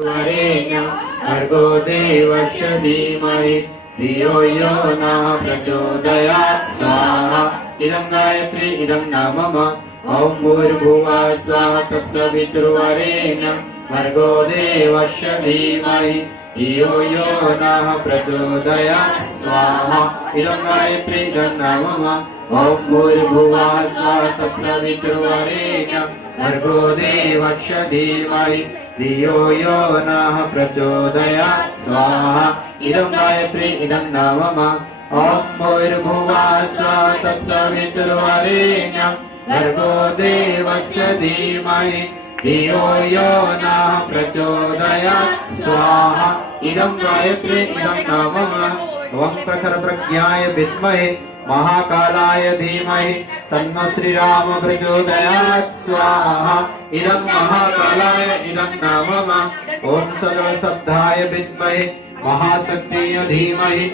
वरेण्यं भर्गो देवस्य धीमहि धियो यो नः प्रचोदयात् स्वाहा। इदं गायत्री इदं न मम ॐ भूर्भुवः स्वः तत्सवितुर्वरेण्यं भर्गो देवस्य धीमहि धियो यो नः प्रचोदयात् स्वाहा। इदं गायत्री इदं न मम ॐ भूर्भुवः स्वः तत्सवितुर्वरेण्यं भर्गो देवस्य धीमहि धियो यो नः प्रचोदयात् स्वाहा। इदं गायत्री इदं न मम ॐ भूर्भुवः स्वः तत्सवितुर्वरेण्यं भर्गो देवस्य धीमहि धियो यो नः प्रचोदयात् स्वाहा। इदं गायत्री इदं न मम ॐ प्रखरप्रज्ञाय विद्महे महाकालाय धीमहि तन्नो श्रीराम प्रचोदयात् स्वाहा। इदं महाकालाय इदं न मम ॐ सर्वशब्दाय विद्महे महाशक्तिय धीमहि